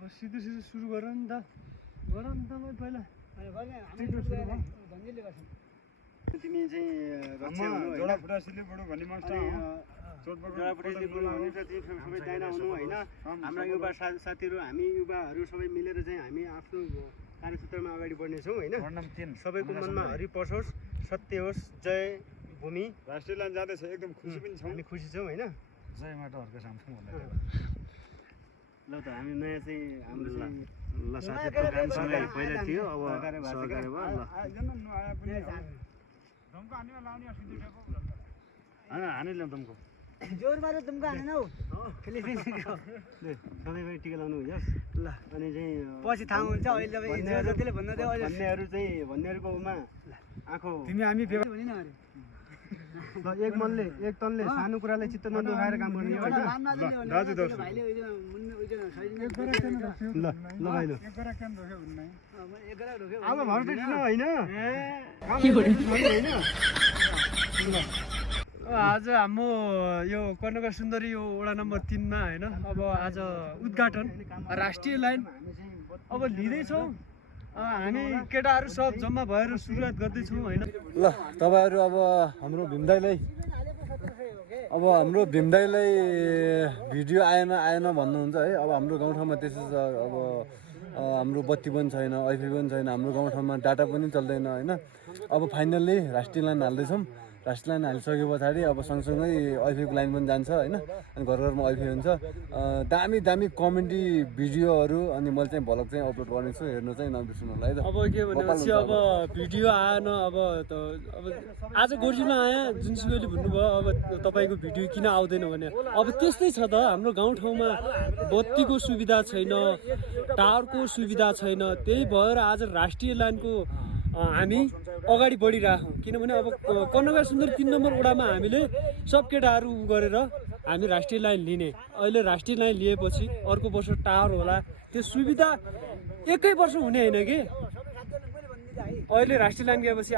अब सिधै सुरु गर नि त ल पहिला तिमी चाहिँ रक्षा हुनु जोडा फुटा सिले बडो भन्ने मास्टर जोडापट्टि हुनुहुन्छ तिमी सबै दाइना हुनु होइन हाम्रा युवा साथीहरू हामी युवाहरू सबै मिलेर चाहिँ हामी आफ्नो कार्यक्षेत्रमा अगाडि बढ्नेछौँ होइन सबैको मनमा हरि पसोस् सत्य होस् जय भूमि राष्ट्रिय लाइन जाँदैछ एकदम खुसी पनि छौँ हामी खुसी छौँ होइन जय माटाहरूको सामु ल त हामी नयाँ चाहिँ हाम्रो चाहिँ ल साथीको काम सँगै पहिला थियो अब सहकार्य भयो ल हाने ल्याउँ तुमको जोर मारो तुमको हानेन हौ फिलिपिनको सधैँ टिका लाउनु हुन्छ ल अनि चाहिँ पछि थाहा हुन्छ अहिले अब जतिले भन्नु थियो अहिले भन्नेहरूको उमा आँखो तिमी हामी भेट हुने न अरे ल एक मनले एक तनले सानो कुरालाई चित्त नदुखाएर काम गर्ने हो होइन दाजु दर्शक ल ल भाइ ल अब भर्दै दिन होइन आज हाम्रो यो कर्णकर सुन्दरी यो वडा नम्बर 3 मा होइन अब आज उद्घाटन राष्ट्रिय लाइन अब लिँदैछौँ हामी केटाहरू सब जम्मा भएर सुरुवात गर्दैछौँ होइन ल तपाईहरु अब हाम्रो भीमदाईलाई भिडियो आएन भन्नुहुन्छ है अब हाम्रो गाउँठाउँमा त्यसो छ अब हाम्रो बत्ती पनि छैन वाइफाई पनि छैन हाम्रो गाउँठाउँमा डाटा पनि चल्दैन होइन अब फाइनल्ली राष्ट्रिय लाइन हाल्दैछौँ राष्ट्रिय लाइन हालिसके पछाडि अब सँगसँगै वाइफाईको लाइन पनि जान्छ होइन अनि घर घरमा वाइफाई हुन्छ दामी कमेडी भिडियोहरू अनि मैले चाहिँ भ्लग चाहिँ अपलोड गर्नेछु हेर्नु चाहिँ नबिर्सनु होला है त अब के भनेपछि अब भिडियो आएन अब आज गोर्जिलो आयो जुनसुकैले भन्नुभयो अब तपाईँको भिडियो किन आउँदैन भने अब त्यस्तै छ त हाम्रो गाउँठाउँमा बत्तीको सुविधा छैन टावरको सुविधा छैन त्यही भएर आज राष्ट्रिय लाइनको हामी अगाडि बढिरहेछौँ किनभने अब कर्णकर सुन्दरी 3 नम्बर वडामा हामीले सब केटाहरू गरेर हामी राष्ट्रिय लाइन लिने अहिले राष्ट्रिय लाइन लिएपछि अर्को वर्ष टावर होला त्यो सुविधा एकै वर्ष हुने होइन कि अहिले राष्ट्रिय लाइन गएपछि